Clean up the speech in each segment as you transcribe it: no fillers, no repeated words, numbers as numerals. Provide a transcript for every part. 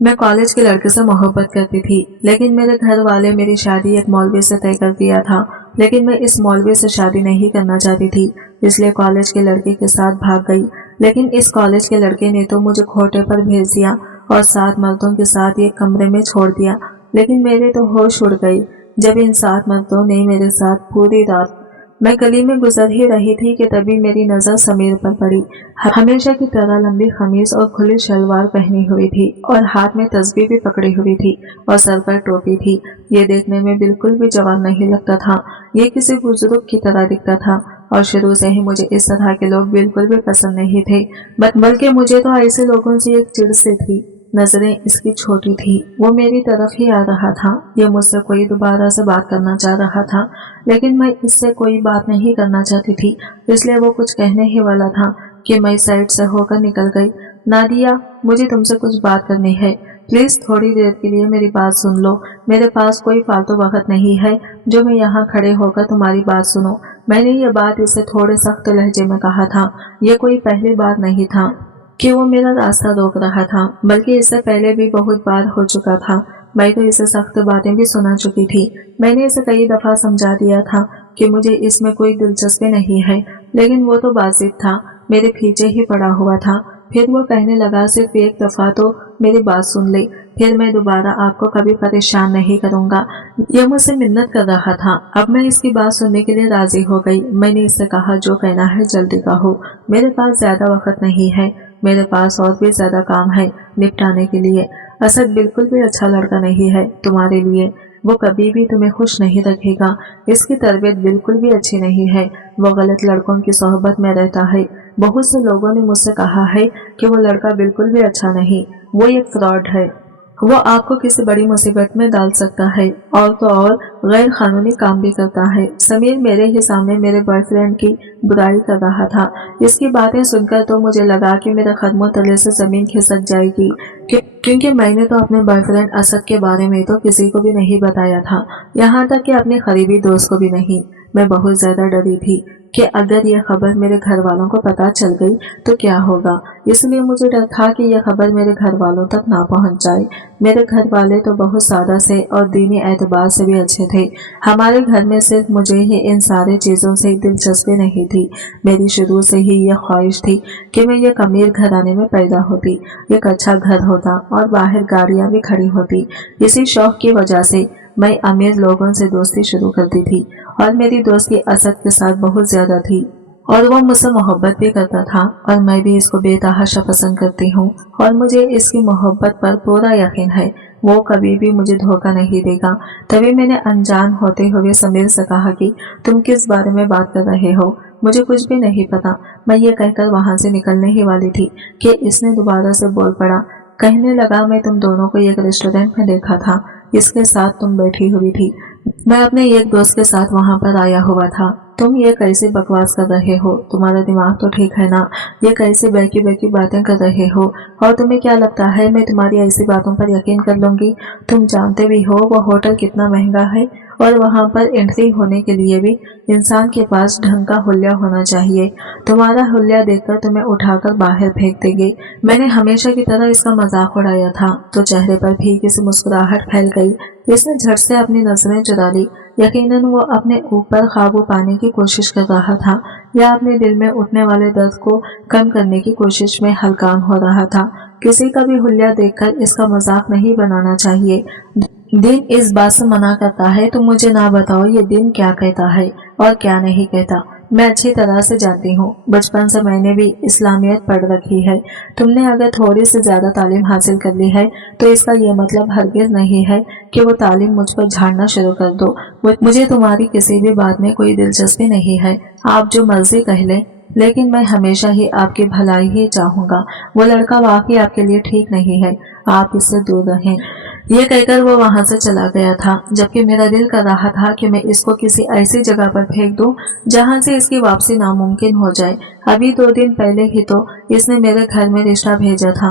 मैं कॉलेज के लड़के से मोहब्बत करती थी, लेकिन मेरे घर वाले मेरी शादी एक मौलवी से तय कर दिया था। लेकिन मैं इस मौलवी से शादी नहीं करना चाहती थी, इसलिए कॉलेज के लड़के के साथ भाग गई। लेकिन इस कॉलेज के लड़के ने तो मुझे खोटे पर भेज दिया और 7 मर्दों के साथ एक कमरे में छोड़ दिया। लेकिन मेरे तो होश उड़ गई जब इन 7 मर्दों ने मेरे साथ पूरी रात। मैं गली में गुजर ही रही थी कि तभी मेरी नजर समीर पर पड़ी। हमेशा की तरह लंबी खमीज और खुली शलवार पहनी हुई थी और हाथ में तस्बीह भी पकड़ी हुई थी और सर पर टोपी थी। ये देखने में बिल्कुल भी जवान नहीं लगता था, ये किसी बुजुर्ग की तरह दिखता था। और शुरू से ही मुझे इस तरह के लोग बिल्कुल भी पसंद नहीं थे, बल्कि मुझे तो ऐसे लोगों से एक चिढ़ सी थी। नजरें इसकी छोटी थी, वो मेरी तरफ ही आ रहा था। ये मुझसे कोई दोबारा से बात करना चाह रहा था, लेकिन मैं इससे कोई बात नहीं करना चाहती थी, इसलिए वो कुछ कहने ही वाला था कि मैं साइड से होकर निकल गई। नादिया, मुझे तुमसे कुछ बात करनी है, प्लीज थोड़ी देर के लिए मेरी बात सुन लो। मेरे पास कोई फालतू वक्त नहीं है जो मैं यहाँ खड़े होकर तुम्हारी बात सुनो। मैंने ये बात इसे थोड़े सख्त लहजे में कहा था। ये कोई पहली बार नहीं था कि वो मेरा रास्ता रोक रहा था, बल्कि इससे पहले भी बहुत बार हो चुका था। मैं तो इसे सख्त बातें भी सुना चुकी थी। मैंने इसे कई दफा समझा दिया था कि मुझे इसमें कोई दिलचस्पी नहीं है, लेकिन वो तो बाजिद था, मेरे पीछे ही पड़ा हुआ था। फिर वो कहने लगा, सिर्फ एक दफा तो मेरी बात सुन ले, फिर मैं दोबारा आपको कभी परेशान नहीं करूंगा। यह मुझसे मिन्नत कर रहा था। अब मैं इसकी बात सुनने के लिए राजी हो गई। मैंने इससे कहा, जो कहना है जल्दी कहो, मेरे पास ज्यादा वक्त नहीं है, मेरे पास और भी ज्यादा काम है निपटाने के लिए। असद बिल्कुल भी अच्छा लड़का नहीं है तुम्हारे लिए, वो कभी भी तुम्हें खुश नहीं रखेगा। इसकी तरबियत बिल्कुल भी अच्छी नहीं है, वो गलत लड़कों की सोहबत में रहता है। बहुत से लोगों ने मुझसे कहा है कि वो लड़का बिल्कुल भी अच्छा नहीं, वो एक फ्रॉड है, वो आपको किसी बड़ी मुसीबत में डाल सकता है, और तो और गैर कानूनी काम भी करता है। समीर मेरे ही सामने मेरे बॉयफ्रेंड की बुराई कर रहा था। इसकी बातें सुनकर तो मुझे लगा कि मेरे कदमों तले से जमीन खिसक जाएगी, क्योंकि मैंने तो अपने बॉयफ्रेंड असद के बारे में तो किसी को भी नहीं बताया था, यहाँ तक कि अपने करीबी दोस्त को भी नहीं। मैं बहुत ज्यादा डरी थी कि अगर यह खबर मेरे घर वालों को पता चल गई तो क्या होगा, इसलिए मुझे डर था कि यह खबर मेरे घर वालों तक ना पहुंच जाए। मेरे घर वाले तो बहुत सादा से और दीनी एतबार से भी अच्छे थे। हमारे घर में सिर्फ मुझे ही इन सारी चीजों से दिलचस्पी नहीं थी। मेरी शुरू से ही यह ख्वाहिश थी कि मैं एक अमीर घराने में पैदा होती, एक अच्छा घर होता और बाहर गाड़ियां भी खड़ी होती। इसी शौक की वजह से मैं अमीर लोगों से दोस्ती शुरू करती थी, और मेरी दोस्ती असद के साथ बहुत ज्यादा थी, और वो मुझसे मोहब्बत भी करता था, और मैं भी इसको बेतहाशा पसंद करती हूँ, और मुझे इसकी मोहब्बत पर पूरा यकीन है, वो कभी भी मुझे धोखा नहीं देगा। तभी मैंने अनजान होते हुए समीर से कहा कि तुम किस बारे में बात कर रहे हो, मुझे कुछ भी नहीं पता। मैं ये कहकर वहां से निकलने ही वाली थी कि इसने दोबारा से बोल पड़ा। कहने लगा, मैं तुम दोनों को एक रेस्टोरेंट में देखा था, इसके साथ तुम बैठी हुई थी, मैं अपने एक दोस्त के साथ वहां पर आया हुआ था। तुम ये कैसे बकवास कर रहे हो, तुम्हारा दिमाग तो ठीक है ना, ये कैसे बहकी बहकी बातें कर रहे हो, और तुम्हें क्या लगता है मैं तुम्हारी ऐसी बातों पर यकीन कर लूंगी? तुम जानते भी हो वो होटल कितना महंगा है, और वहां पर एंट्री होने के लिए भी इंसान के पास ढंग का हुलिया होना चाहिए। तुम्हारा हुलिया देखकर तुम्हें उठाकर बाहर फेंक देंगे। मैंने हमेशा की तरह इसका मजाक उड़ाया था, तो चेहरे पर भी किसी मुस्कुराहट फैल गई। इसने झट से अपनी नजरें चुरा ली। यकीनन वो अपने ऊपर काबू पाने की कोशिश कर रहा था, या अपने दिल में उठने वाले दर्द को कम करने की कोशिश में हलकान हो रहा था। किसी का भी हुलिया देखकर इसका मजाक नहीं बनाना चाहिए। दिन इस बात से मना करता है, तुम मुझे ना बताओ ये दिन क्या कहता है और क्या नहीं कहता। मैं अच्छी तरह से जानती हूँ, बचपन से मैंने भी इस्लामियत पढ़ रखी है। तुमने अगर थोड़ी सी ज्यादा तालीम हासिल कर ली है तो इसका ये मतलब हरगिज नहीं है कि वो तालीम मुझ पर झाड़ना शुरू कर दो। मुझे तुम्हारी किसी भी बात में कोई दिलचस्पी नहीं है, आप जो मर्जी कह लें, लेकिन मैं हमेशा ही आपकी भलाई ही चाहूंगा। वो लड़का वाकई आपके लिए ठीक नहीं है, आप इससे दूर रहें। ये कहकर वो वहां से चला गया था, जबकि मेरा दिल कर रहा था कि मैं इसको किसी ऐसी जगह पर फेंक दूं जहां से इसकी वापसी नामुमकिन हो जाए। अभी 2 दिन पहले ही तो इसने मेरे घर में रिश्ता भेजा था।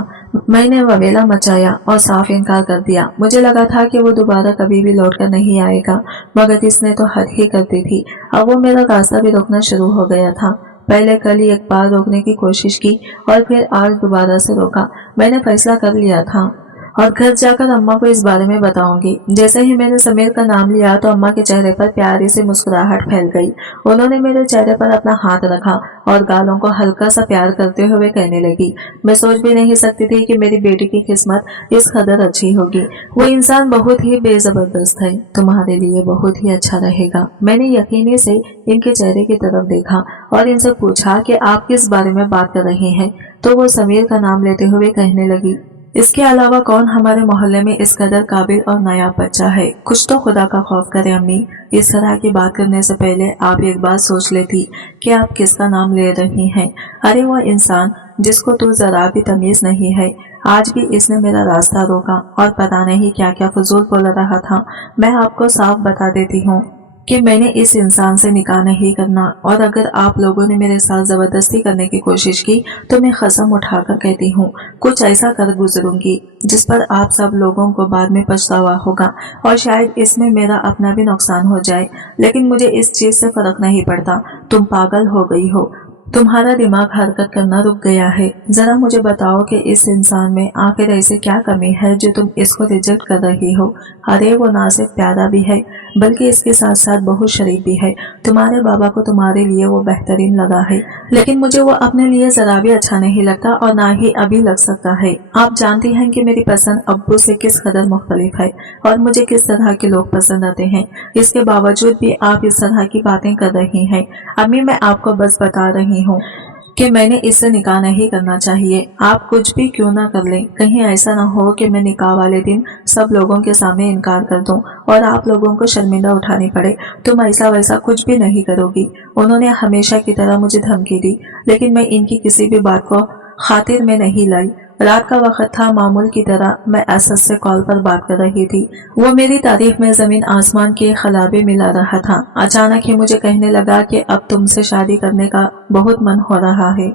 मैंने ववेला मचाया और साफ इनकार कर दिया। मुझे लगा था कि वो दोबारा कभी भी लौटकर नहीं आएगा, मगर इसने तो हद ही कर दी थी। अब वो मेरा रास्ता भी रोकना शुरू हो गया था। पहले कल ही एक बार रोकने की कोशिश की और फिर आज दोबारा से रोका। मैंने फैसला कर लिया था और घर जाकर अम्मा को इस बारे में बताऊंगी। जैसे ही मैंने समीर का नाम लिया तो अम्मा के चेहरे पर प्यारी सी मुस्कुराहट फैल गई। उन्होंने मेरे चेहरे पर अपना हाथ रखा और गालों को हल्का सा प्यार करते हुए कहने लगी, मैं सोच भी नहीं सकती थी कि मेरी बेटी की किस्मत इस कदर अच्छी होगी। वो इंसान बहुत ही बेजबरदस्त है, तुम्हारे लिए बहुत ही अच्छा रहेगा। मैंने यकीनी से इनके चेहरे की तरफ देखा और इनसे पूछा कि आप किस बारे में बात कर रहे हैं, तो वो समीर का नाम लेते हुए कहने लगी, इसके अलावा कौन हमारे मोहल्ले में इस कदर काबिल और नायाब बच्चा है। कुछ तो खुदा का खौफ करे अम्मी, इस तरह की बात करने से पहले आप एक बात सोच लेती कि आप किसका नाम ले रही हैं। अरे वो इंसान जिसको तू जरा भी तमीज नहीं है, आज भी इसने मेरा रास्ता रोका और पता नहीं क्या क्या फजूल बोल रहा था। मैं आपको साफ बता देती हूँ कि मैंने इस इंसान से निकाह नहीं करना, और अगर आप लोगों ने मेरे साथ जबरदस्ती करने की कोशिश की तो मैं कसम उठाकर कहती हूँ कुछ ऐसा कर गुजरूंगी जिस पर आप सब लोगों को बाद में पछतावा होगा, और शायद इसमें मेरा अपना भी नुकसान हो जाए। लेकिन मुझे इस चीज से फर्क नहीं पड़ता। तुम पागल हो गई हो, तुम्हारा दिमाग हरकत करना रुक गया है। जरा मुझे बताओ कि इस इंसान में आखिर ऐसे क्या कमी है जो तुम इसको रिजेक्ट कर रही हो। अरे वो ना सिर्फ प्यारा भी है बल्कि इसके साथ साथ बहुत शरीफ भी है। तुम्हारे बाबा को तुम्हारे लिए वो बेहतरीन लगा है, लेकिन मुझे वो अपने लिए जरा भी अच्छा नहीं लगता और ना ही अभी लग सकता है। आप जानती हैं कि मेरी पसंद अब्बू से किस कदर मुख्तलिफ है और मुझे किस तरह के लोग पसंद आते हैं। इसके बावजूद भी आप इस तरह की बातें कर रही हैं। अम्मी मैं आपको बस बता रही हूँ कि मैंने इससे निकाह नहीं करना चाहिए। आप कुछ भी क्यों ना कर लें, कहीं ऐसा ना हो कि मैं निकाह वाले दिन सब लोगों के सामने इनकार कर दूं और आप लोगों को शर्मिंदा उठानी पड़े। तुम ऐसा वैसा कुछ भी नहीं करोगी। उन्होंने हमेशा की तरह मुझे धमकी दी, लेकिन मैं इनकी किसी भी बात को खातिर में नहीं लाई। रात का वक्त था, मामूल की तरह मैं असद से कॉल पर बात कर रही थी। वो मेरी तारीफ में जमीन आसमान के खलाबे मिला रहा था। अचानक ही मुझे कहने लगा कि अब तुमसे शादी करने का बहुत मन हो रहा है।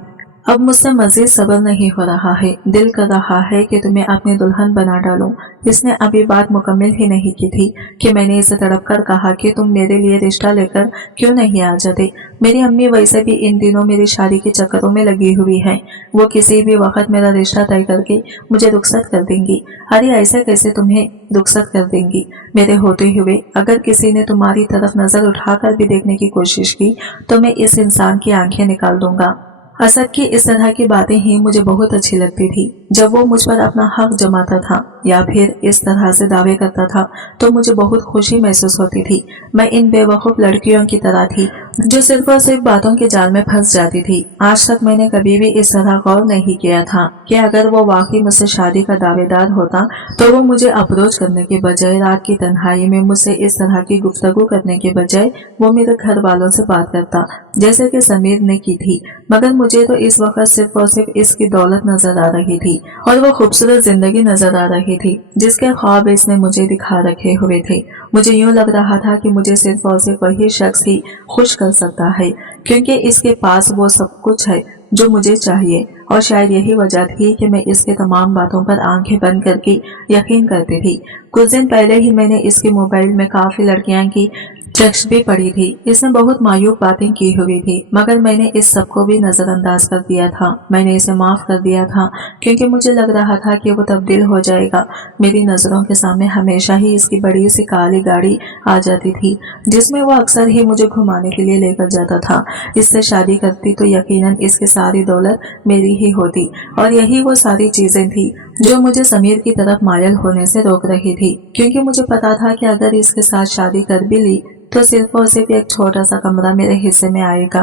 अब मुझसे मजीद सब्र नहीं हो रहा है। दिल कर रहा है कि तुम्हें अपनी दुल्हन बना डालूं। इसने अभी बात मुकम्मल ही नहीं की थी कि मैंने इसे तड़प कर कहा कि तुम मेरे लिए रिश्ता लेकर क्यों नहीं आ जाते। मेरी अम्मी वैसे भी इन दिनों मेरी शादी के चक्करों में लगी हुई है। वो किसी भी वक्त मेरा रिश्ता तय करके मुझे रुखसत कर देंगी। अरे ऐसे कैसे तुम्हें रुखसत कर देंगी मेरे होते हुए? अगर किसी ने तुम्हारी तरफ नजर उठाकर भी देखने की कोशिश की तो मैं इस इंसान की आंखें निकाल दूंगा। असद की इस तरह की बातें ही मुझे बहुत अच्छी लगती थी। जब वो मुझ पर अपना हक जमाता था या फिर इस तरह से दावे करता था तो मुझे बहुत खुशी महसूस होती थी। मैं इन बेवकूफ लड़कियों की तरह थी जो सिर्फ और सिर्फ बातों के जाल में फंस जाती थी। आज तक मैंने कभी भी इस तरह गौर नहीं किया था कि अगर वो वाकई मुझसे शादी का दावेदार होता तो वो मुझे अप्रोच करने के बजाय रात की तन्हाई में मुझसे इस तरह की गुफ्तगू करने के बजाय वो मेरे घर वालों से बात करता जैसे कि समीर ने की थी। मगर मुझे तो इस वक्त सिर्फ और सिर्फ इसकी दौलत नजर आ रही थी और वो खूबसूरत जिंदगी नजर आ रही थी जिसके ख्वाब इसने मुझे दिखा रखे हुए थे। मुझे यूं लग रहा था कि मुझे सिर्फ और सिर्फ वही शख्स ही खुश कर सकता है, क्योंकि इसके पास वो सब कुछ है जो मुझे चाहिए। और शायद यही वजह थी कि मैं इसके तमाम बातों पर आंखें बंद करके यकीन करती थी। कुछ दिन पहले ही मैंने इसके मोबाइल में काफी लड़कियां की टेक्स्ट भी पड़ी थी। इसने बहुत मायूब बातें की हुई थी, मगर मैंने इस सब को भी नजरअंदाज कर दिया था। मैंने इसे माफ कर दिया था क्योंकि मुझे लग रहा था कि वो तब्दील हो जाएगा। मेरी नजरों के सामने हमेशा ही इसकी बड़ी सी काली गाड़ी आ जाती थी जिसमें वो अक्सर ही मुझे घुमाने के लिए लेकर जाता था। इससे शादी करती तो यकीनन इसकी सारी दौलत मेरी ही होती और यही वो सारी चीजें थी जो मुझे समीर की तरफ मायल होने से रोक रही थी, क्योंकि मुझे पता था कि अगर इसके साथ शादी कर भी ली तो सिर्फ और सिर्फ एक छोटा सा कमरा मेरे हिस्से में आएगा,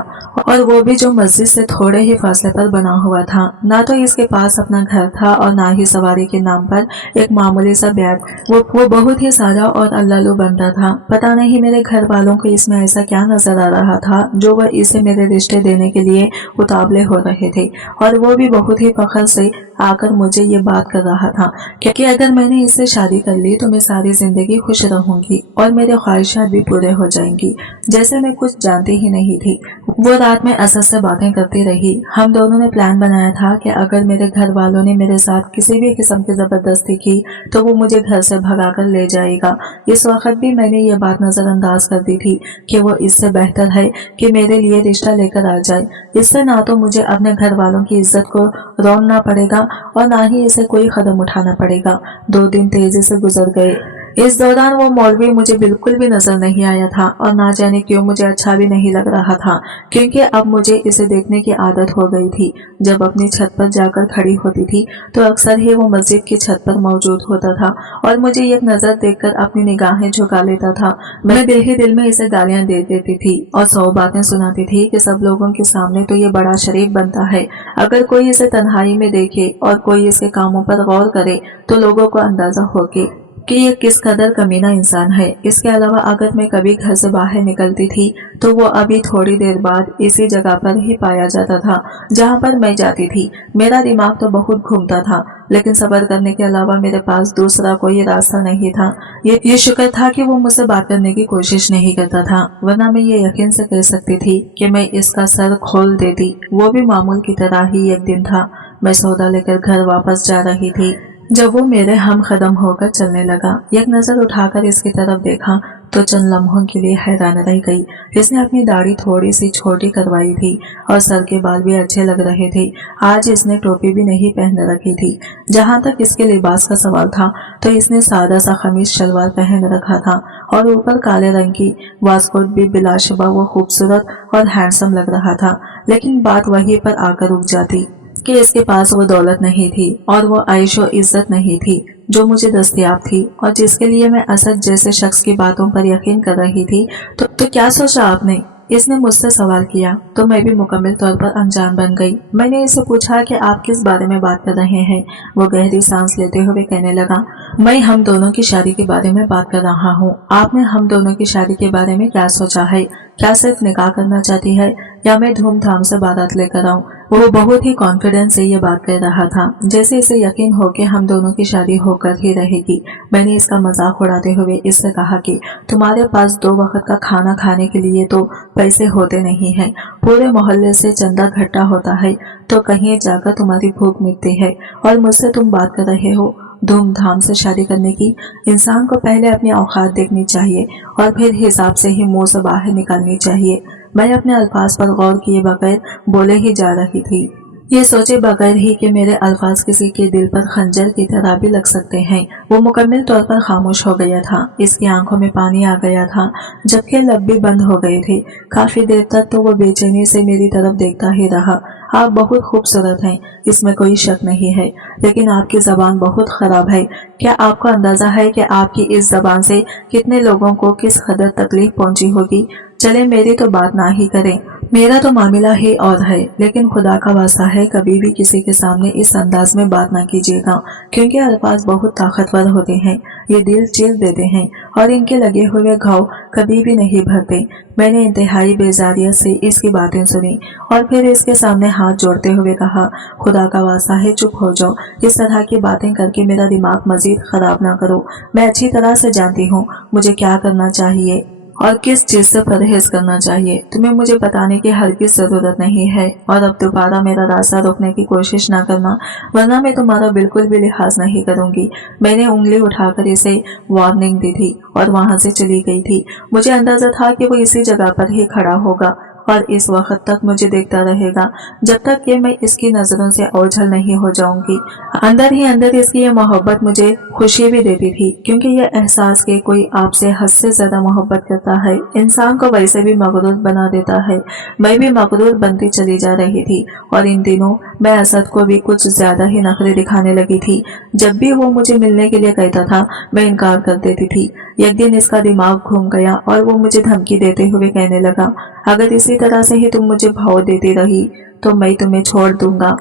और वो भी जो मस्जिद से थोड़े ही फासले पर बना हुआ था। ना तो इसके पास अपना घर था और ना ही सवारी के नाम पर एक मामूली सा बैग। वो बहुत ही सादा और अल्लालू बनता था। पता नहीं मेरे घर वालों को इसमें ऐसा क्या नजर आ रहा था जो वह इसे मेरे रिश्ते देने के लिए उतावले हो रहे थे, और वो भी बहुत ही फख्र से आकर मुझे ये बात कर रहा था क्योंकि अगर मैंने इससे शादी कर ली तो मैं सारी जिंदगी खुश रहूंगी और मेरे ख्वाहिशात भी पूरे हो जाएंगी। जैसे मैं कुछ जानती ही नहीं थी। वो रात में असद से बातें करती रही। हम दोनों ने प्लान बनाया था कि अगर मेरे घर वालों ने मेरे साथ किसी भी किस्म की जबरदस्ती की तो वो मुझे घर से भगा कर ले जाएगा। इस वक्त भी मैंने ये बात नजरअंदाज कर दी थी कि वो इससे बेहतर है कि मेरे लिए रिश्ता लेकर आ जाए। इससे ना तो मुझे अपने घर वालों की इज्जत को रोनना पड़ेगा और ना ही इसे कोई कदम उठाना पड़ेगा। 2 दिन तेजी से गुजर गए। इस दौरान वो मौलवी मुझे बिल्कुल भी नजर नहीं आया था और ना जाने क्यों मुझे अच्छा भी नहीं लग रहा था, क्योंकि अब मुझे इसे देखने की आदत हो गई थी। जब अपनी छत पर जाकर खड़ी होती थी तो अक्सर ही वो मस्जिद की छत पर मौजूद होता था और मुझे एक नजर देखकर अपनी निगाहें झुका लेता था। मैं दिल ही दिल में इसे गालियां दे देती थी और 100 बातें सुनाती थी कि सब लोगों के सामने तो ये बड़ा शरीफ बनता है, अगर कोई इसे तन्हाई में देखे और कोई इसके कामों पर गौर करे तो लोगों को अंदाजा हो कि ये किस कदर कमीना इंसान है। इसके अलावा अगर मैं कभी घर से बाहर निकलती थी तो वो अभी थोड़ी देर बाद इसी जगह पर ही पाया जाता था जहाँ पर मैं जाती थी। मेरा दिमाग तो बहुत घूमता था, लेकिन सब्र करने के अलावा मेरे पास दूसरा कोई रास्ता नहीं था। ये शुक्र था कि वो मुझसे बात करने की कोशिश नहीं करता था, वरना मैं ये यकीन से कह सकती थी कि मैं इसका सर खोल देती। वो भी मामूल की तरह ही एक दिन था। मैं सौदा लेकर घर वापस जा रही थी जब वो मेरे हम कदम होकर चलने लगा। एक नजर उठाकर इसकी तरफ देखा तो चंद लम्हों के लिए हैरान रह गई। इसने अपनी दाढ़ी थोड़ी सी छोटी करवाई थी और सर के बाल भी अच्छे लग रहे थे। आज इसने टोपी भी नहीं पहन रखी थी। जहाँ तक इसके लिबास का सवाल था तो इसने सादा सा खमीज शलवार पहन रखा था और ऊपर काले रंग की वास्कोट भी बिलाशुबा वो खूबसूरत और हैंडसम लग रहा था। लेकिन बात वहीं पर आकर रुक जाती कि इसके पास वो दौलत नहीं थी और वो आयशो इज्जत नहीं थी जो मुझे दस्तयाब थी और जिसके लिए मैं असद जैसे शख्स की बातों पर यकीन कर रही थी। तो क्या सोचा आपने? इसने मुझसे सवाल किया तो मैं भी मुकम्मल तौर पर अनजान बन गई। मैंने इससे पूछा कि आप किस बारे में बात कर रहे हैं। वो गहरी सांस लेते हुए कहने लगा, मैं हम दोनों की शादी के बारे में बात कर रहा हूँ। आपने हम दोनों की शादी के बारे में क्या सोचा है? क्या सिर्फ निकाह करना चाहती है या मैं धूमधाम से बारात लेकर आऊं? वो बहुत ही कॉन्फिडेंस से ये बात कह रहा था, जैसे इसे यकीन हो कि हम दोनों की शादी होकर ही रहेगी। मैंने इसका मजाक उड़ाते हुए इससे कहा कि तुम्हारे पास 2 वक्त का खाना खाने के लिए तो पैसे होते नहीं हैं, पूरे मोहल्ले से चंदा इकट्ठा होता है तो कहीं जाकर तुम्हारी भूख मिटती है और मुझसे तुम बात कर रहे हो धूमधाम से शादी करने की। इंसान को पहले अपनी औकात देखनी चाहिए और फिर हिसाब से ही मुंह से बाहर निकालनी चाहिए। मैं अपने अल्फाज पर गौर किए बगैर बोले ही जा रही थी, ये सोचे बगैर ही कि मेरे अल्फाज किसी के दिल पर खंजर की तरह भी लग सकते हैं। वो मुकम्मल तौर पर खामोश हो गया था। इसकी आंखों में पानी आ गया था जबकि लब भी बंद हो गए थे। काफी देर तक तो वो बेचैनी से मेरी तरफ देखता ही रहा। आप बहुत खूबसूरत हैं, इसमें कोई शक नहीं है, लेकिन आपकी जबान बहुत खराब है। क्या आपको अंदाजा है कि आपकी इस जबान से कितने लोगों को किस कदर तकलीफ पहुंची होगी? चले मेरी तो बात ना ही करें, मेरा तो मामला ही और है, लेकिन खुदा का वास्ता है कभी भी किसी के सामने इस अंदाज में बात ना कीजिएगा, क्योंकि अल्फाज बहुत ताकतवर होते हैं। ये दिल चीर देते हैं और इनके लगे हुए घाव कभी भी नहीं भरते। मैंने इंतहाई बेजारियत से इसकी बातें सुनी और फिर इसके सामने हाथ जोड़ते हुए कहा, खुदा का वास्ता है चुप हो जाओ। इस तरह की बातें करके मेरा दिमाग मजीद खराब ना करो। मैं अच्छी तरह से जानती हूँ मुझे क्या करना चाहिए और किस चीज से परहेज करना चाहिए। तुम्हें मुझे बताने की हरगिज़ जरूरत नहीं है और अब दोबारा मेरा रास्ता रोकने की कोशिश ना करना, वरना मैं तुम्हारा बिल्कुल भी लिहाज नहीं करूंगी। मैंने उंगली उठाकर इसे वार्निंग दी थी और वहां से चली गई थी। मुझे अंदाजा था कि वो इसी जगह पर ही खड़ा होगा और इस वक्त तक मुझे देखता रहेगा जब तक कि मैं इसकी नजरों से ओझल नहीं हो जाऊंगी। अंदर ही अंदर इसकी ये मोहब्बत मुझे खुशी भी देती थी, क्योंकि ये एहसास कि कोई आपसे हद से ज्यादा मोहब्बत करता है इंसान को वैसे भी मगरूर बना देता है। मैं भी मगरूर बनती चली जा रही थी और इन दिनों मैं असद को भी कुछ ज्यादा ही नखरे दिखाने लगी थी। जब भी वो मुझे मिलने के लिए कहता था मैं इनकार कर देती थी। एक दिन इसका दिमाग घूम गया और वो मुझे धमकी देते हुए कहने लगा, अगर इसी तरह से ही तुम मुझे भाव देती रही तो मैं तुम्हें छोड़ दूंगा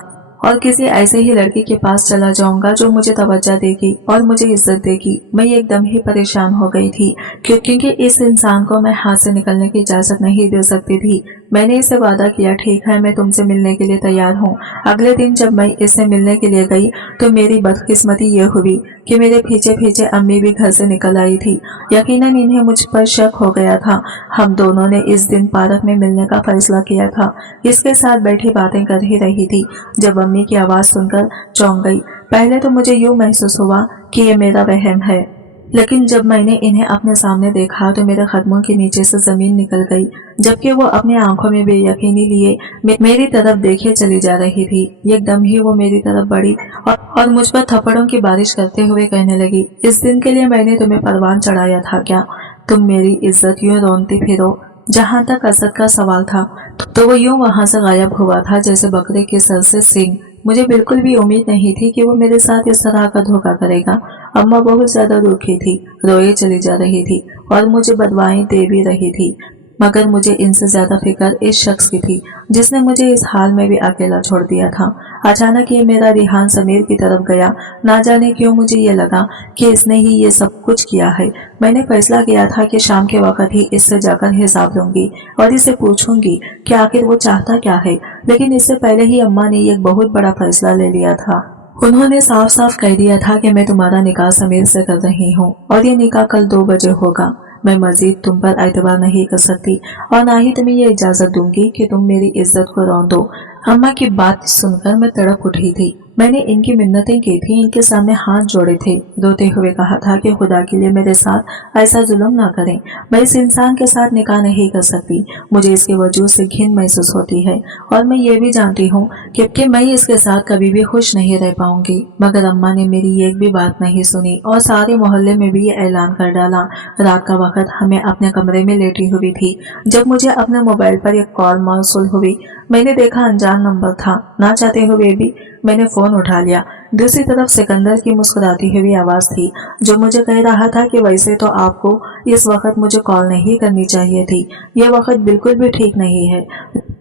और किसी ऐसे ही लड़की के पास चला जाऊंगा जो मुझे तवज्जो देगी और मुझे इज्जत देगी। मैं एकदम ही परेशान हो गई थी क्योंकि इस इंसान को मैं हाथ से निकलने की इजाजत नहीं दे सकती थी। मैंने इससे वादा किया, ठीक है मैं तुमसे मिलने के लिए तैयार हूँ। अगले दिन जब मैं इससे मिलने के लिए गई तो मेरी बदकिस्मती ये हुई कि मेरे पीछे पीछे अम्मी भी घर से निकल आई थी। यकीनन इन्हें मुझ पर शक हो गया था। हम दोनों ने इस दिन पार्क में मिलने का फैसला किया था। इसके साथ बैठी बातें कर ही रही थी जब अम्मी की आवाज सुनकर चौंक गई। पहले तो मुझे यूं महसूस हुआ कि ये मेरा वहम है, लेकिन जब मैंने इन्हें अपने सामने देखा तो मेरे कदमों के नीचे से जमीन निकल गई, जबकि वो अपनी आंखों में बेयकीनी लिए मेरी तरफ देखे चली जा रही थी। एकदम ही वो मेरी तरफ बढ़ी और मुझ पर थप्पड़ों की बारिश करते हुए कहने लगी, इस दिन के लिए मैंने तुम्हें परवान चढ़ाया था क्या? तुम मेरी इज्जत यूं रोनती फिरो। जहाँ तक असद का सवाल था तो वो यूं वहां से गायब हुआ था जैसे बकरे के सर से सींग। मुझे बिल्कुल भी उम्मीद नहीं थी कि वो मेरे साथ इस तरह का धोखा करेगा। अम्मा बहुत ज्यादा दुखी थी, रोए चली जा रही थी और मुझे बदवाएं दे भी रही थी, मगर मुझे इनसे ज्यादा फिक्र इस शख्स की थी जिसने मुझे इस हाल में भी अकेला छोड़ दिया था। अचानक ये मेरा रिहान समीर की तरफ गया। ना जाने क्यों मुझे ये लगा कि इसने ही ये सब कुछ किया है। मैंने फैसला किया था कि शाम के वक्त ही इससे जाकर हिसाब लूंगी और इसे पूछूंगी कि आखिर वो चाहता क्या है। लेकिन इससे पहले ही अम्मा ने एक बहुत बड़ा फैसला ले लिया था। उन्होंने साफ साफ कह दिया था कि मैं तुम्हारा निकाह समीर से कर रही हूँ और ये निकाह कल 2 बजे होगा। मैं मजीद तुम पर एतबार नहीं कर सकती और ना ही तुम्हें ये इजाजत दूंगी कि तुम मेरी इज्जत को रौंद दो। अम्मा की बात सुनकर मैं तड़प उठी थी। मैंने इनकी मिन्नतें की थी, इनके सामने हाथ जोड़े थे, रोते हुए कहा था कि खुदा के लिए मेरे साथ ऐसा जुल्म ना करें। मैं इस इंसान के साथ निकाह नहीं कर सकती। मुझे इसके वजूद से घिन महसूस होती है और मैं ये भी जानती हूँ कि मैं इसके साथ कभी भी खुश नहीं रह पाऊंगी। मगर अम्मा ने मेरी एक भी बात नहीं सुनी और सारे मोहल्ले में भी ये ऐलान कर डाला। रात का वक्त हमें अपने कमरे में लेटी हुई थी जब मुझे अपने मोबाइल पर एक कॉल मौसूल हुई। मैंने देखा अनजान नंबर था। ना चाहते हुए भी मैंने फोन उठा लिया। दूसरी तरफ सिकंदर की मुस्कुराती हुई आवाज थी जो मुझे कह रहा था कि वैसे तो आपको इस वक्त मुझे कॉल नहीं करनी चाहिए थी, ये वक्त बिल्कुल भी ठीक नहीं है।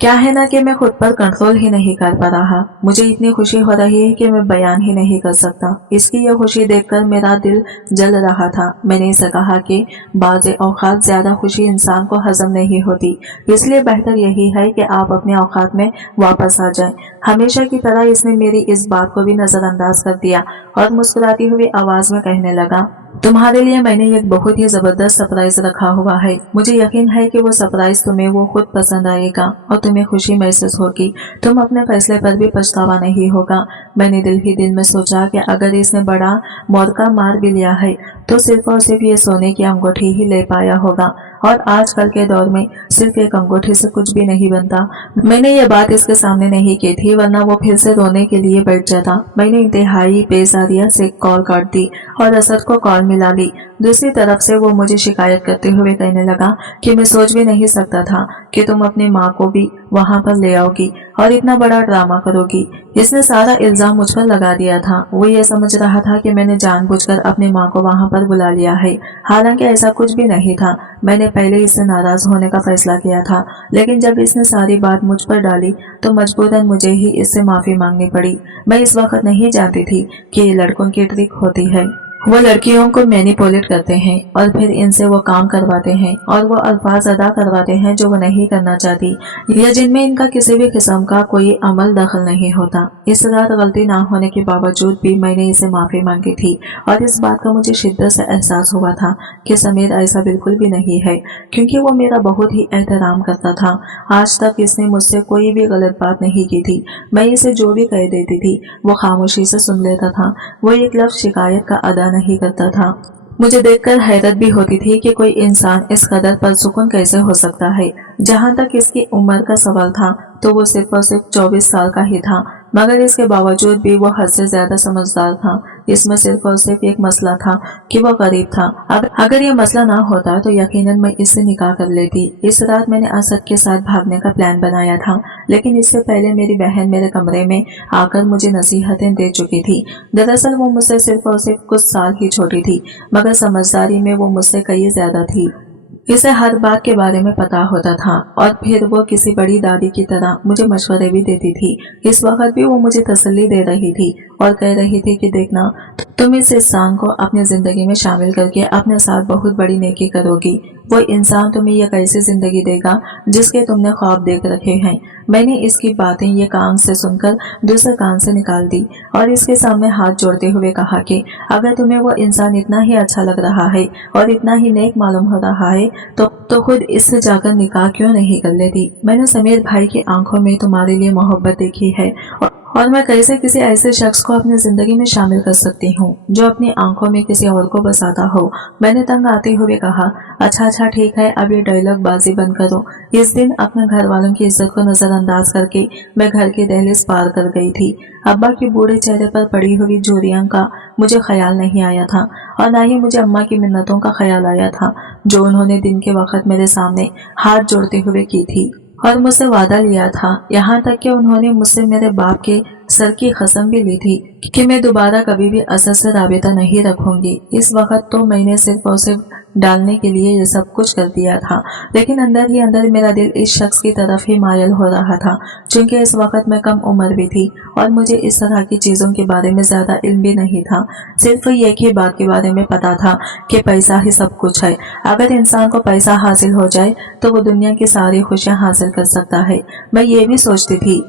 क्या है ना कि मैं खुद पर कंट्रोल ही नहीं कर पा रहा। मुझे इतनी खुशी हो रही है कि मैं बयान ही नहीं कर सकता। इसकी यह खुशी देखकर मेरा दिल जल रहा था। मैंने इसे कहा कि बाज़ औक़ात ज्यादा खुशी इंसान को हजम नहीं होती, इसलिए बेहतर यही है कि आप अपने औकात में वापस आ जाएं। हमेशा की तरह इसने मेरी इस बात को भी नजरअंदाज कर दिया और मुस्कुराती हुई आवाज में कहने लगा, तुम्हारे लिए मैंने एक बहुत ही जबरदस्त सरप्राइज रखा हुआ है। मुझे यकीन है कि वो सरप्राइज तुम्हें वो खुद पसंद आएगा और तुम्हें खुशी महसूस होगी। तुम अपने फैसले पर भी पछतावा नहीं होगा। मैंने दिल ही दिल में सोचा कि अगर इसने बड़ा मौका मार भी लिया है तो सिर्फ और सिर्फ ये सोने की अंगूठी ही ले पाया होगा और आजकल के दौर में सिर्फ एक अंगूठी से कुछ भी नहीं बनता। मैंने ये बात इसके सामने नहीं की थी, वरना वो फिर से रोने के लिए बैठ जाता। मैंने इंतहाई बेजारिया से कॉल काट दी और असद को कॉल मिला ली। दूसरी तरफ से वो मुझे शिकायत करते हुए कहने लगा कि मैं सोच भी नहीं सकता था कि तुम अपनी माँ को भी वहाँ पर ले आओगी और इतना बड़ा ड्रामा करोगी। इसने सारा इल्जाम मुझ पर लगा दिया था। वो ये समझ रहा था कि मैंने जानबूझकर अपनी माँ को वहाँ पर बुला लिया है, हालांकि ऐसा कुछ भी नहीं था। मैंने पहले इससे नाराज होने का फैसला किया था, लेकिन जब इसने सारी बात मुझ पर डाली तो मजबूरन मुझे ही इससे माफी मांगनी पड़ी। मैं इस वक्त नहीं जानती थी कि ये लड़कों की ट्रिक होती है। वो लड़कियों को मैनिपुलेट करते हैं और फिर इनसे वो काम करवाते हैं और वो अल्फाज अदा करवाते हैं जो वो नहीं करना चाहती या जिनमें इनका किसी भी किस्म का कोई अमल दखल नहीं होता। इस रात गलती ना होने के बावजूद भी मैंने इसे माफी मांगी थी और इस बात का मुझे शिद्दत से एहसास हुआ था कि समीर ऐसा बिल्कुल भी नहीं है, क्योंकि वो मेरा बहुत ही एहतराम करता था। आज तक इसने मुझसे कोई भी गलत बात नहीं की थी। मैं इसे जो भी कह देती थी वो खामोशी से सुन लेता था। वो एक लफ्ज शिकायत का अदा नहीं करता था। मुझे देखकर हैरत भी होती थी कि कोई इंसान इस कदर परसुकून कैसे हो सकता है। जहाँ तक इसकी उम्र का सवाल था तो वो सिर्फ और सिर्फ 24 साल का ही था, मगर इसके बावजूद भी वो हद से ज्यादा समझदार था। इसमें सिर्फ और सिर्फ एक मसला था कि वो गरीब था। अगर ये मसला ना होता तो यकीनन मैं इससे निकाह कर लेती। इस रात मैंने असद के साथ भागने का प्लान बनाया था, लेकिन इससे पहले मेरी बहन मेरे कमरे में आकर मुझे नसीहतें दे चुकी थी। दरअसल वो मुझसे सिर्फ और सिर्फ कुछ साल ही छोटी थी, मगर समझदारी में वो मुझसे कई ज्यादा थी। इसे हर बात के बारे में पता होता था और फिर वो किसी बड़ी दादी की तरह मुझे मशवरे भी देती थी। इस वक्त भी वो मुझे तसल्ली दे रही थी और कह रही थी कि देखना, तुम इस इंसान को अपनी जिंदगी में शामिल करके अपने साथ बहुत बड़ी नेकी करोगी। वो इंसान तुम्हें यह कैसी जिंदगी देगा जिसके तुमने ख्वाब देख रखे हैं। मैंने इसकी बातें ये कान से सुनकर दूसरे कान से निकाल दी और इसके सामने हाथ जोड़ते हुए कहा कि अगर तुम्हें वो इंसान इतना ही अच्छा लग रहा है और इतना ही नेक मालूम हो रहा है तो खुद इससे जाकर निकाह क्यों नहीं कर लेती। मैंने समीर भाई की आंखों में तुम्हारे लिए मोहब्बत देखी है और मैं कैसे किसी ऐसे शख्स को अपनी जिंदगी में शामिल कर सकती हूँ जो अपनी आंखों में किसी और को बसाता हो। मैंने तंग आते हुए कहा, अच्छा ठीक है, अब ये डायलॉग बाजी बंद करो। इस दिन अपने घर वालों की इज्जत को नजरअंदाज करके मैं घर की दहलीज पार कर गई थी। अब्बा के बूढ़े चेहरे पर पड़ी हुई झुर्रियों का मुझे ख्याल नहीं आया था और न ही मुझे अम्मा की मिन्नतों का ख्याल आया था जो उन्होंने दिन के वक्त मेरे सामने हाथ जोड़ते हुए की थी और मुझसे वादा लिया था। यहाँ तक कि उन्होंने मुझसे मेरे बाप के सर की कसम भी ली थी कि मैं दोबारा कभी भी असद से राबिता नहीं रखूंगी। इस वक्त तो मैंने सिर्फ और सिर्फ डालने के लिए ये सब कुछ कर दिया था, लेकिन अंदर ही अंदर मेरा दिल इस शख्स की तरफ ही मायल हो रहा था। चूंकि इस वक्त मैं कम उम्र भी थी और मुझे इस तरह की चीजों के बारे में ज्यादा इल्म भी नहीं था। सिर्फ एक ही बात के बारे में पता था कि पैसा ही सब कुछ है। अगर इंसान को पैसा हासिल हो जाए तो वो दुनिया की सारी खुशियां हासिल कर सकता है। मैं ये भी सोचती थी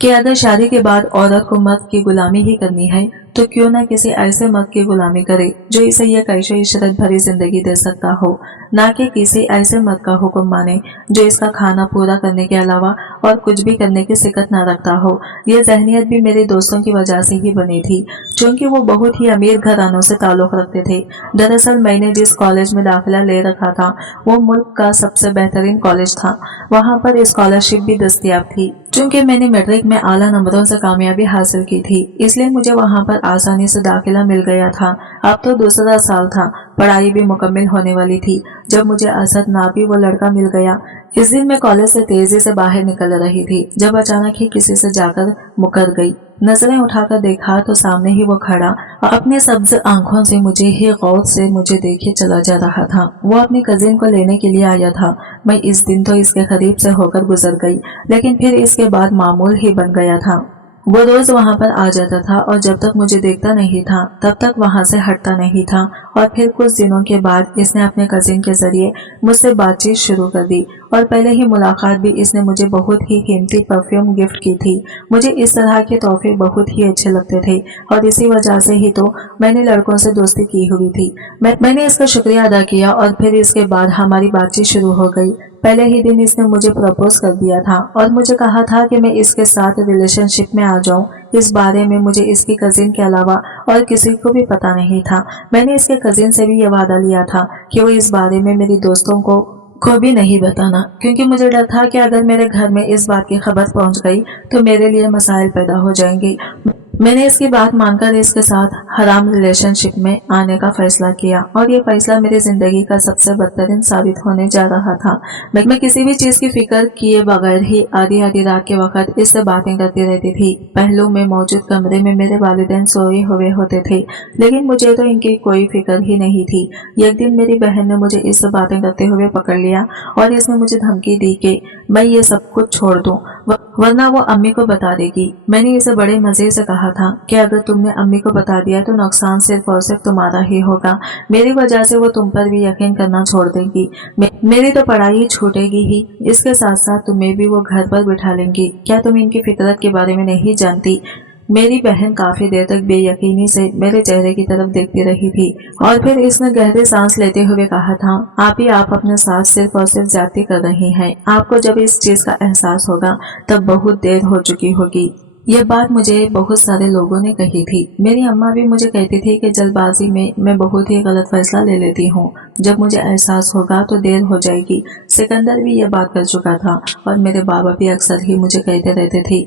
कि अगर शादी के बाद औरत को मर्द की गुलामी ही करनी है तो क्यों ना किसी ऐसे मर्द की गुलामी करे जो इसे यह कैशो इशरत भरी जिंदगी दे सकता हो, ना कि किसी ऐसे मर्द का हुक्म माने जो इसका खाना पूरा करने के अलावा और कुछ भी करने की सिकत ना रखता हो। यह जहनियत भी मेरे दोस्तों की वजह से ही बनी थी, क्योंकि वो बहुत ही अमीर घरानों से ताल्लुक रखते थे। दरअसल मैंने जिस कॉलेज में दाखिला ले रखा था वो मुल्क का सबसे बेहतरीन कॉलेज था। वहाँ पर स्कॉलरशिप भी दस्तयाब थी। चूंकि मैंने मैट्रिक में आला नंबरों से कामयाबी हासिल की थी, इसलिए मुझे वहाँ पर आसानी से दाखिला मिल गया था। अब तो दूसरा साल था, पढ़ाई भी मुकम्मल होने वाली थी जब मुझे असद नाबी वो लड़का मिल गया। इस दिन मैं कॉलेज से तेजी से बाहर निकल रही थी जब अचानक ही किसी से जाकर मुकर गई। नजरें उठाकर देखा तो सामने ही वो खड़ा अपने सब्ज आंखों से मुझे ही गौर से मुझे देखे चला जा रहा था। वो अपनी कजिन को लेने के लिए आया था। मैं इस दिन तो इसके करीब से होकर गुजर गई, लेकिन फिर इसके बाद मामूल ही बन गया था। वो रोज वहाँ पर आ जाता था और जब तक मुझे देखता नहीं था तब तक वहाँ से हटता नहीं था। और फिर कुछ दिनों के बाद इसने अपने कजिन के जरिए मुझसे बातचीत शुरू कर दी और पहले ही मुलाकात भी इसने मुझे बहुत ही कीमती परफ्यूम गिफ्ट की थी। मुझे इस तरह के तोहफे बहुत ही अच्छे लगते थे और इसी वजह से ही तो मैंने लड़कों से दोस्ती की हुई थी। मैंने इसका शुक्रिया अदा किया और फिर इसके बाद हमारी बातचीत शुरू हो गई। पहले ही दिन इसने मुझे प्रपोज कर दिया था और मुझे कहा था कि मैं इसके साथ रिलेशनशिप में आ जाऊं। इस बारे में मुझे इसकी कजिन के अलावा और किसी को भी पता नहीं था। मैंने इसके कजिन से भी ये वादा लिया था कि वो इस बारे में मेरी दोस्तों को भी नहीं बताना, क्योंकि मुझे डर था कि अगर मेरे घर में इस बात की खबर पहुंच गई तो मेरे लिए मसाइल पैदा हो जाएंगे। मैंने इसकी बात मानकर इसके साथ हराम रिलेशनशिप में आने का फैसला किया और ये फैसला मेरी जिंदगी का सबसे बदतरीन साबित होने जा रहा था। मैं किसी भी चीज की फिक्र किए बगैर ही आधी आधी रात के वक्त इससे बातें करती रहती थी। पहलू में मौजूद कमरे में मेरे वालिदैन सोए हुए होते थे, लेकिन मुझे तो इनकी कोई फिक्र ही नहीं थी। एक दिन मेरी बहन ने मुझे इससे बातें करते हुए पकड़ लिया और इसने मुझे धमकी दी कि मैं ये सब कुछ छोड़ दूं वरना वो अम्मी को बता देगी। मैंने इसे बड़े मजे से कहा था कि अगर तुमने अम्मी को बता दिया तो नुकसान सिर्फ और सिर्फ तुम्हारा ही होगा। मेरी वजह से वो तुम पर भी यकीन करना छोड़ देगी। मेरी तो पढ़ाई छूटेगी ही, इसके साथ साथ तुम्हें भी वो घर पर बिठा लेंगी। क्या तुम इनकी फितरत के बारे में नहीं जानती? मेरी बहन काफी देर तक बेयकीनी से मेरे चेहरे की तरफ देखती रही थी और फिर इसने गहरे सांस लेते हुए कहा था, आप अपने साथ सिर्फ और सिर्फ ज्यादती कर रही हैं। आपको जब इस चीज का एहसास होगा तब बहुत देर हो चुकी होगी। यह बात मुझे बहुत सारे लोगों ने कही थी। मेरी अम्मा भी मुझे कहती थी कि जल्दबाजी में मैं बहुत ही गलत फैसला ले लेती हूँ। जब मुझे एहसास होगा तो देर हो जाएगी। सिकंदर भी यह बात कर चुका था और मेरे बाबा भी अक्सर ही मुझे कहते रहते थे,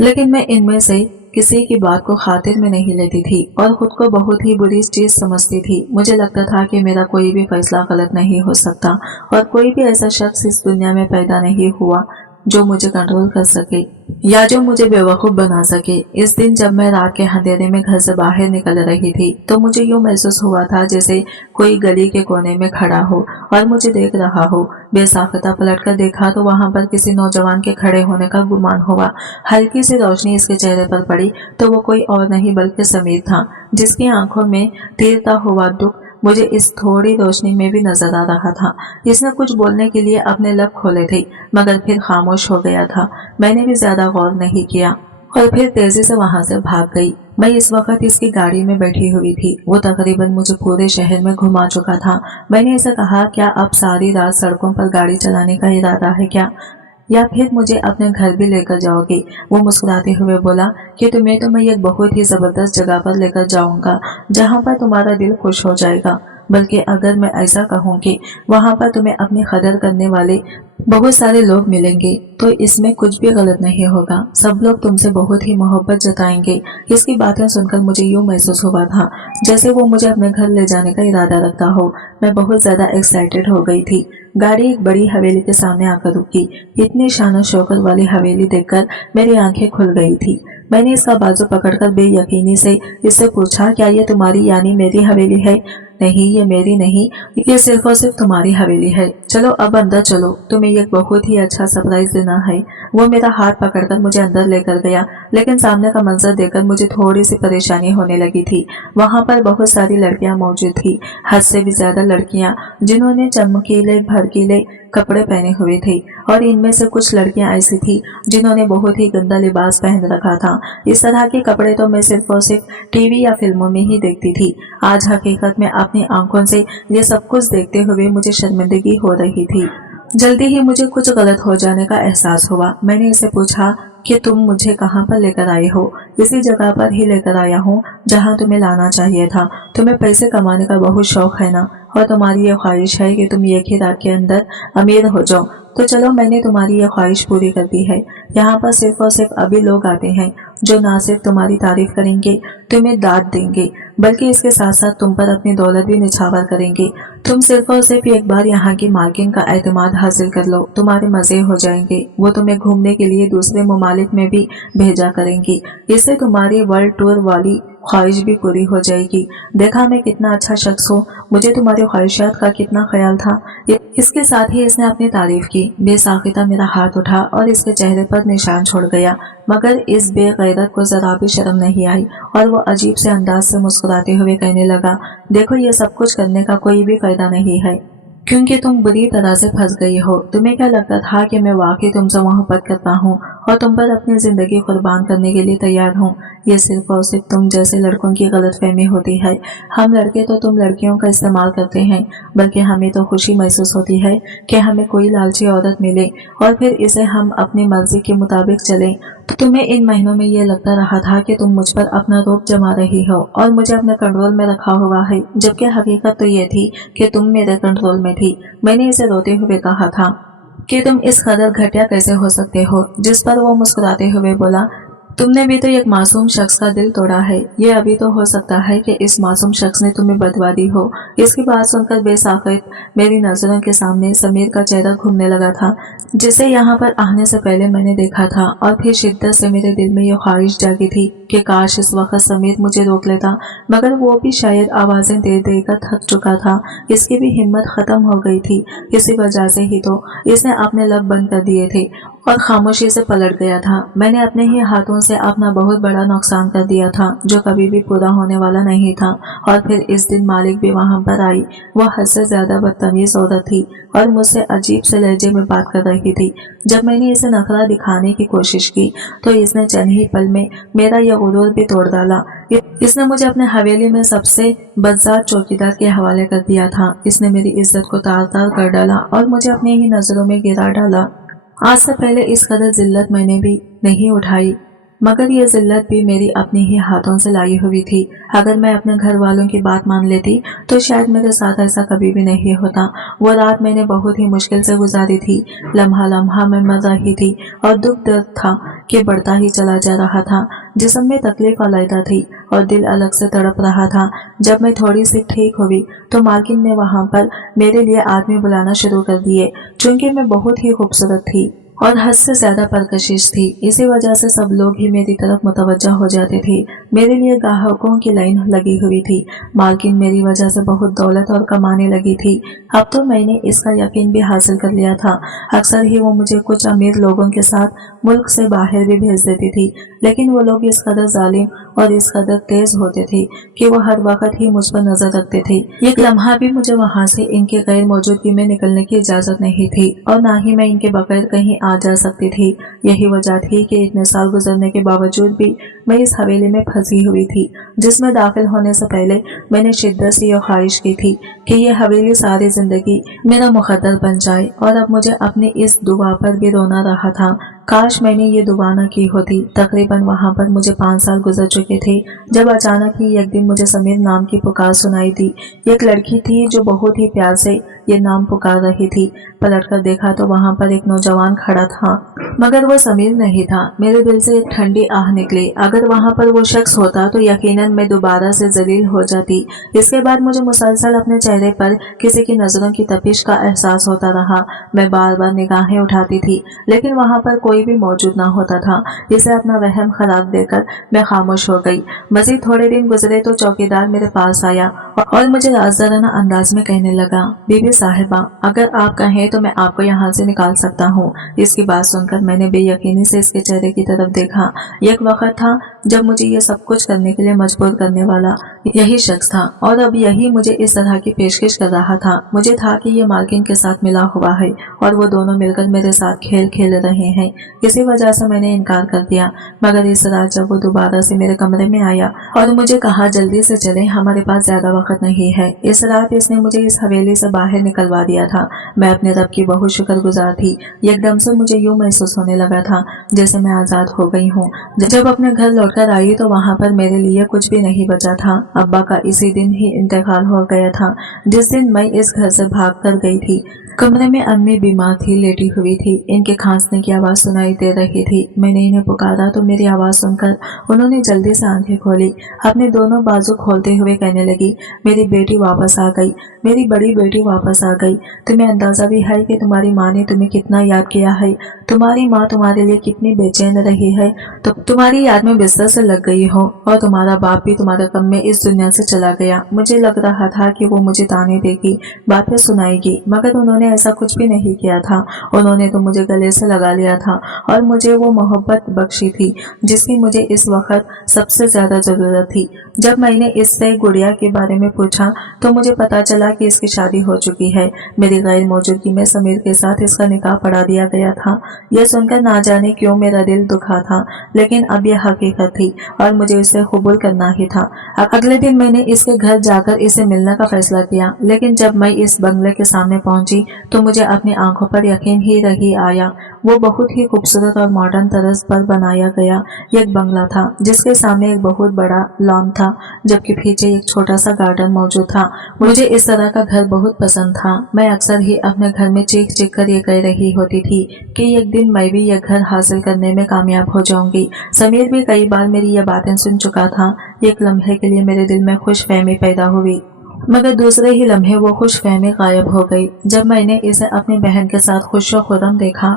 लेकिन मैं इनमें से किसी की बात को खातिर में नहीं लेती थी और खुद को बहुत ही बुरी चीज समझती थी। मुझे लगता था कि मेरा कोई भी फैसला गलत नहीं हो सकता और कोई भी ऐसा शख्स इस दुनिया में पैदा नहीं हुआ जो मुझे कंट्रोल कर सके या जो मुझे बेवकूफ बना सके। इस दिन जब मैं रात के अंधेरे में घर से बाहर निकल रही थी तो मुझे यूं महसूस हुआ था जैसे कोई गली के कोने में खड़ा हो और मुझे देख रहा हो। बेसाख्ता पलटकर देखा तो वहां पर किसी नौजवान के खड़े होने का गुमान हुआ। हल्की सी रोशनी इसके चेहरे पर पड़ी तो वो कोई और नहीं बल्कि समीर था, जिसकी आंखों में तीरता हुआ दुख मुझे इस थोड़ी रोशनी में भी नजर आ रहा था। इसने कुछ बोलने के लिए अपने लब खोले थे मगर फिर खामोश हो गया था। मैंने भी ज्यादा गौर नहीं किया और फिर तेजी से वहां से भाग गई। मैं इस वक्त इसकी गाड़ी में बैठी हुई थी। वो तकरीबन मुझे पूरे शहर में घुमा चुका था। मैंने इसे कहा, क्या अब सारी रात सड़कों पर गाड़ी चलाने का इरादा है क्या? या फिर मुझे अपने घर भी लेकर जाओगे? वो मुस्कुराते हुए बोला कि तुम्हें तो मैं एक बहुत ही जबरदस्त जगह पर लेकर जाऊंगा जहाँ पर तुम्हारा दिल खुश हो जाएगा। बल्कि अगर मैं ऐसा कहूँ कि वहाँ पर तुम्हें अपनी कदर करने वाले बहुत सारे लोग मिलेंगे तो इसमें कुछ भी गलत नहीं होगा। सब लोग तुमसे बहुत ही मोहब्बत जताएंगे। इसकी बातें सुनकर मुझे यूं महसूस हुआ था जैसे वो मुझे अपने घर ले जाने का इरादा रखता हो। मैं बहुत ज्यादा एक्साइटेड हो गई थी। गाड़ी एक बड़ी हवेली के सामने आकर रुकी। इतनी शान शौकत वाली हवेली देखकर मेरी आंखें खुल गई थी। मैंने इसका बाजू पकड़कर बेयकीनी से इससे पूछा, क्या ये तुम्हारी यानी मेरी हवेली है? नहीं, ये मेरी नहीं, ये सिर्फ और सिर्फ तुम्हारी हवेली है। चलो अब अंदर चलो, तुम्हें एक बहुत ही अच्छा सरप्राइज देना है। वो मेरा हाथ पकड़कर मुझे अंदर लेकर गया, लेकिन सामने का मंजर देखकर मुझे थोड़ी सी परेशानी होने लगी थी। वहां पर बहुत सारी लड़कियां मौजूद थी, हद से भी ज्यादा लड़कियां जिन्होंने चमकीले भड़कीले कपड़े पहने हुए थे, और इनमें से कुछ लड़कियां ऐसी थी जिन्होंने बहुत ही गंदा लिबास पहन रखा था। इस तरह के कपड़े तो मैं सिर्फ और सिर्फ टीवी या फिल्मों में ही देखती थी। आज हकीकत में अपनी आंखों से ये सब कुछ देखते हुए मुझे शर्मिंदगी हो रही थी। जल्दी ही मुझे कुछ गलत हो जाने का एहसास हुआ। मैंने इसे पूछा कि तुम मुझे कहाँ पर लेकर आए हो? इसी जगह पर ही लेकर आया हूँ जहाँ तुम्हें लाना चाहिए था। तुम्हें पैसे कमाने का बहुत शौक है ना, और तुम्हारी ये ख्वाहिश है कि तुम एक ही रात के अंदर अमीर हो जाओ। तो चलो, मैंने तुम्हारी ये ख्वाहिश पूरी कर दी है। यहाँ पर सिर्फ और सिर्फ अभी लोग आते हैं जो ना सिर्फ तुम्हारी तारीफ करेंगे, तुम्हें दाद देंगे, बल्कि इसके साथ साथ तुम पर अपनी दौलत भी निछावर करेंगे। तुम सिर्फ और सिर्फ एक बार यहाँ की मालकिन का एतमाद हासिल कर लो, तुम्हारे मजे हो जाएंगे। वो तुम्हें घूमने के लिए दूसरे ममालिक में भी भेजा करेंगी। इससे तुम्हारी वर्ल्ड टूर वाली ख्वाहिश भी पूरी हो जाएगी। देखा मैं कितना अच्छा शख्स हूँ, मुझे तुम्हारी ख्वाहिशात का कितना ख्याल था। इसके साथ ही इसने अपनी तारीफ की। बेसाख्ता मेरा हाथ उठा और इसके चेहरे पर निशान छोड़ गया, मगर इस बेगैरत को जरा भी शर्म नहीं आई, और वो अजीब से अंदाज से मुस्कुराते हुए कहने लगा, देखो, ये सब कुछ करने का कोई भी फायदा नहीं है, क्योंकि तुम बुरी तरह से फंस गई हो। तुम्हें क्या लगता था कि मैं वाकई तुमसे मोहब्बत करता हूँ और तुम पर अपनी जिंदगी कुर्बान करने के लिए तैयार हूँ? ये सिर्फ और सिर्फ तुम जैसे लड़कों की गलतफहमी होती है। हम लड़के तो तुम लड़कियों का इस्तेमाल करते हैं, बल्कि हमें तो खुशी महसूस होती है कि हमें कोई लालची औरत मिले और फिर इसे हम अपनी मर्जी के मुताबिक चलें। तो तुम्हें इन महीनों में ये लगता रहा था कि तुम मुझ पर अपना रोब जमा रही हो और मुझे अपने कंट्रोल में रखा हुआ है, जबकि हकीकत तो ये थी कि तुम मेरे कंट्रोल में थी। मैंने इसे रोते हुए कहा था कि तुम इस कदर घटिया कैसे हो सकते हो, जिस पर वो मुस्कुराते हुए बोला, तुमने भी तो एक मासूम शख्स का दिल तोड़ा है। ये अभी तो हो सकता है कि इस मासूम शख्स ने तुम्हें बदवा दी हो। इसकी बात सुनकर बेसाख्त मेरी नजरों के सामने समीर का चेहरा घूमने लगा था, जिसे यहाँ पर आने से पहले मैंने देखा था, और फिर शिद्दत से मेरे दिल में ये ख्वाहिश जागी थी कि काश इस वक्त समीर मुझे रोक लेता, मगर वो भी शायद आवाजें दे देकर थक चुका था। इसकी भी हिम्मत खत्म हो गई थी। इसी वजह से ही तो इसने अपने लब बंद कर दिए थे और खामोशी से पलट गया था। मैंने अपने ही हाथों से अपना बहुत बड़ा नुकसान कर दिया था, जो कभी भी पूरा होने वाला नहीं था। और फिर इस दिन मालिक भी वहां पर आई। वो हद से ज्यादा बदतमीज औरत थी और मुझसे अजीब से लहजे में बात कर रही थी। जब मैंने इसे नखरा दिखाने की कोशिश की तो इसने चंद ही पल में मेरा यह गुरूर भी तोड़ डाला। इसने मुझे अपने हवेली में सबसे बदजात चौकीदार के हवाले कर दिया था। इसने मेरी इज्जत को तार तार कर डाला और मुझे अपनी ही नजरों में गिरा डाला। आज से पहले इस कदर जिल्लत मैंने भी नहीं उठाई, मगर ये जिल्लत भी मेरी अपने ही हाथों से लाई हुई थी। अगर मैं अपने घर वालों की बात मान लेती तो शायद मेरे साथ ऐसा कभी भी नहीं होता। वो रात मैंने बहुत ही मुश्किल से गुजारी थी। लम्हा लम्हा मैं मर रही थी और दुख दर्द था कि बढ़ता ही चला जा रहा था। जिस्म में तकलीफ अलैदा थी और दिल अलग से तड़प रहा था। जब मैं थोड़ी सी ठीक हुई तो मालकिन ने वहां पर मेरे लिए आदमी बुलाना शुरू कर दिए। चूंकि मैं बहुत ही खूबसूरत थी और हद से ज्यादा परकशिश थी, इसी वजह से सब लोग ही मेरी तरफ मुतवज्जा हो जाते थे। मेरे लिए ग्राहकों की लाइन लगी हुई थी। मालकिन मेरी वजह से बहुत दौलत और कमाने लगी थी। अब तो मैंने इसका यकीन भी हासिल कर लिया था। अक्सर ही वो मुझे कुछ अमीर लोगों के साथ मुल्क से बाहर भी भेज देती थी, लेकिन वो लोग इस कदर जालिम और इस कदर तेज होते थे कि वो हर वक्त ही मुझ पर नजर रखते थे। एक लम्हा भी मुझे वहां से इनके गैर मौजूदगी में निकलने की इजाजत नहीं थी, और ना ही मैं इनके बगैर कहीं आ जा सकती थी। यही वजह थी कि इतने साल गुजरने के बावजूद भी मैं इस हवेली में फंसी हुई थी, जिसमें दाखिल होने से पहले मैंने शिद्दत से यह ख्वाहिश की थी कि ये हवेली सारी जिंदगी मेरा मुकद्दर बन जाए। और अब मुझे अपनी इस दुआ पर भी रोना रहा था। काश मैंने ये दुआ न की होती। तकरीबन वहाँ पर मुझे 5 साल गुजर चुके थे जब अचानक ही एक दिन मुझे समीर नाम की पुकार सुनाई दी। एक लड़की थी जो बहुत ही प्यार से ये नाम पुकार रही थी। पलटकर देखा तो वहाँ पर एक नौजवान खड़ा था, मगर वो समीर नहीं था। मेरे दिल से एक ठंडी आह निकली। अगर वहाँ पर वो शख्स होता तो यकीनन मैं दोबारा से जलील हो जाती। इसके बाद मुझे मुसलसल अपने चेहरे पर किसी की नजरों की तपिश का एहसास होता रहा। मैं बार बार निगाहें उठाती थी, लेकिन वहाँ पर कोई भी मौजूद ना होता था। इसे अपना वहम खराब देकर मैं खामोश हो गई। मजीद थोड़े दिन गुजरे तो चौकीदार मेरे पास आया और मुझे राज़दाराना अंदाज में कहने लगा, बीबी साहिबा, अगर आप कहें तो मैं आपको यहाँ से निकाल सकता हूँ। इसकी बात सुनकर मैंने बेयकीनी से इसके चेहरे की तरफ देखा। एक वक्त था जब मुझे ये सब कुछ करने के लिए मजबूर करने वाला यही शख्स था, और अब यही मुझे इस तरह की पेशकश कर रहा था। मुझे था कि ये मालकिन के साथ मिला हुआ है और वो दोनों मिलकर मेरे साथ खेल खेल रहे हैं। इसी वजह से मैंने इनकार कर दिया। मगर इस रात जब वो दोबारा से मेरे कमरे में आया और मुझे कहा जल्दी से चले, हमारे पास ज्यादा वक्त नहीं है। इस रात इसने मुझे इस हवेली से बाहर निकलवा दिया था। मैं अपने रब की बहुत शुक्रगुजार थी। एकदम से मुझे यूं महसूस होने लगा था जैसे मैं आजाद हो गई हूँ। जब अपने घर लौटकर आई तो वहाँ पर मेरे लिए कुछ भी नहीं बचा था। अब्बा का इसी दिन ही इंतकाल हो गया था जिस दिन मैं इस घर से भाग कर गई थी। कमरे में अम्मी बीमार थी, लेटी हुई थी। इनके खांसने की आवाज़ सुनाई दे रही थी। मैंने इन्हें पुकारा तो मेरी आवाज़ सुनकर उन्होंने जल्दी से आंखें खोली। अपने दोनों बाजू खोलते हुए कहने लगी, मेरी बेटी वापस आ गई, मेरी बड़ी बेटी वापस आ गई। तुम्हें अंदाज़ा भी है कि तुम्हारी माँ ने तुम्हें कितना याद किया है। तुम्हारी माँ तुम्हारे लिए कितनी बेचैन रही है। तो तुम्हारी याद में बिस्तर से लग गई हो, और तुम्हारा बाप भी तुम्हारे गम में इस दुनिया से चला गया। मुझे लग रहा था कि वो मुझे ताने देगी, बातें सुनाएगी, मगर उन्होंने ऐसा कुछ भी नहीं किया था। उन्होंने तो मुझे गले से लगा लिया था और मुझे वो मोहब्बत बख्शी थी जिसकी मुझे इस वक्त सबसे ज्यादा जरूरत थी। जब मैंने इससे गुड़िया के बारे में पूछा तो मुझे पता चला कि इसकी शादी हो चुकी है। मेरी गैर मौजूदगी में समीर के साथ इसका निकाह पढ़ा दिया गया था। यह सुनकर ना जाने क्यों मेरा दिल दुखा था, लेकिन अब यह हकीकत थी और मुझे इसे कबूल करना ही था। अगले दिन मैंने इसके घर जाकर इसे मिलने का फैसला किया, लेकिन जब मैं इस बंगले के सामने पहुंची तो मुझे अपनी आंखों पर यकीन ही नहीं आया। वो बहुत ही खूबसूरत और मॉडर्न तरज पर बनाया गया एक बंगला था जिसके सामने एक बहुत बड़ा लॉन था, जबकि पीछे एक छोटा सा गार्डन मौजूद था। मुझे इस तरह का घर बहुत पसंद था। मैं अक्सर ही अपने घर में चीख चीख कर ये कह रही होती थी कि एक दिन मैं भी यह घर हासिल करने में कामयाब हो जाऊंगी। समीर भी कई बार मेरी ये बातें सुन चुका था। एक लम्हे के लिए मेरे दिल में खुशफहमी पैदा हुई, मगर दूसरे ही लम्हे वो खुशफहमी गायब हो गई जब मैंने इसे अपनी बहन के साथ खुश व खुर्रम देखा।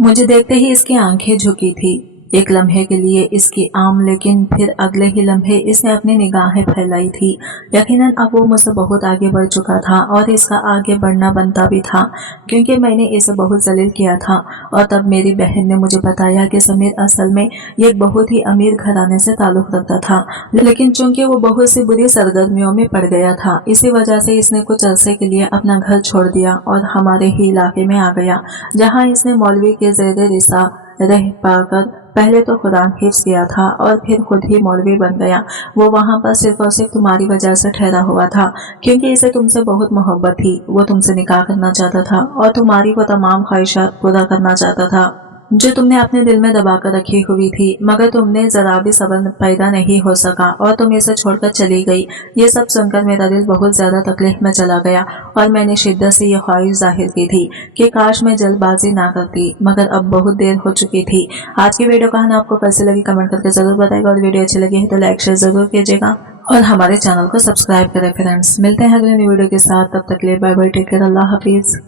मुझे देखते ही इसकी आंखें झुकी थी। एक लम्हे के लिए इसकी आम, लेकिन फिर अगले ही लम्हे इसने अपनी निगाहें फैलाई थी। यकीनन अब वो मुझसे बहुत आगे बढ़ चुका था और इसका आगे बढ़ना बनता भी था, क्योंकि मैंने इसे बहुत जलील किया था। और तब मेरी बहन ने मुझे बताया कि समीर असल में एक बहुत ही अमीर घराने से ताल्लुक रखता था, लेकिन चूंकि वो बहुत सी बुरी सरगर्मियों में पड़ गया था, इसी वजह से इसने कुछ अरसे के लिए अपना घर छोड़ दिया और हमारे ही इलाके में आ गया, जहाँ इसने मौलवी के ज़ेरे रिसा रह पाकर पहले तो कुरान हिफ्ज़ किया था और फिर खुद ही मौलवी बन गया। वो वहाँ पर सिर्फ और सिर्फ तुम्हारी वजह से ठहरा हुआ था, क्योंकि इसे तुमसे बहुत मोहब्बत थी। वो तुमसे निकाह करना चाहता था और तुम्हारी वो तमाम ख्वाहिशात पूरा करना चाहता था जो तुमने अपने दिल में दबा कर रखी हुई थी, मगर तुमने जरा भी सब्र पैदा नहीं हो सका और तुम इसे छोड़कर चली गई। ये सब सुनकर मेरा दिल बहुत ज्यादा तकलीफ में चला गया और मैंने शिद्दत से ये ख्वाहिश जाहिर की थी कि काश मैं जल्दबाजी ना करती, मगर अब बहुत देर हो चुकी थी। आज की वीडियो कहानी आपको कैसी लगी कमेंट करके जरूर बताएगा, और वीडियो अच्छी लगी है तो लाइक शेयर जरूर कीजिएगा और हमारे चैनल को सब्सक्राइब करें। फ्रेंड्स, मिलते हैं अगले वीडियो के साथ, तब तक के लिए बाय बाय, टेक केयर, अल्लाह हाफिज।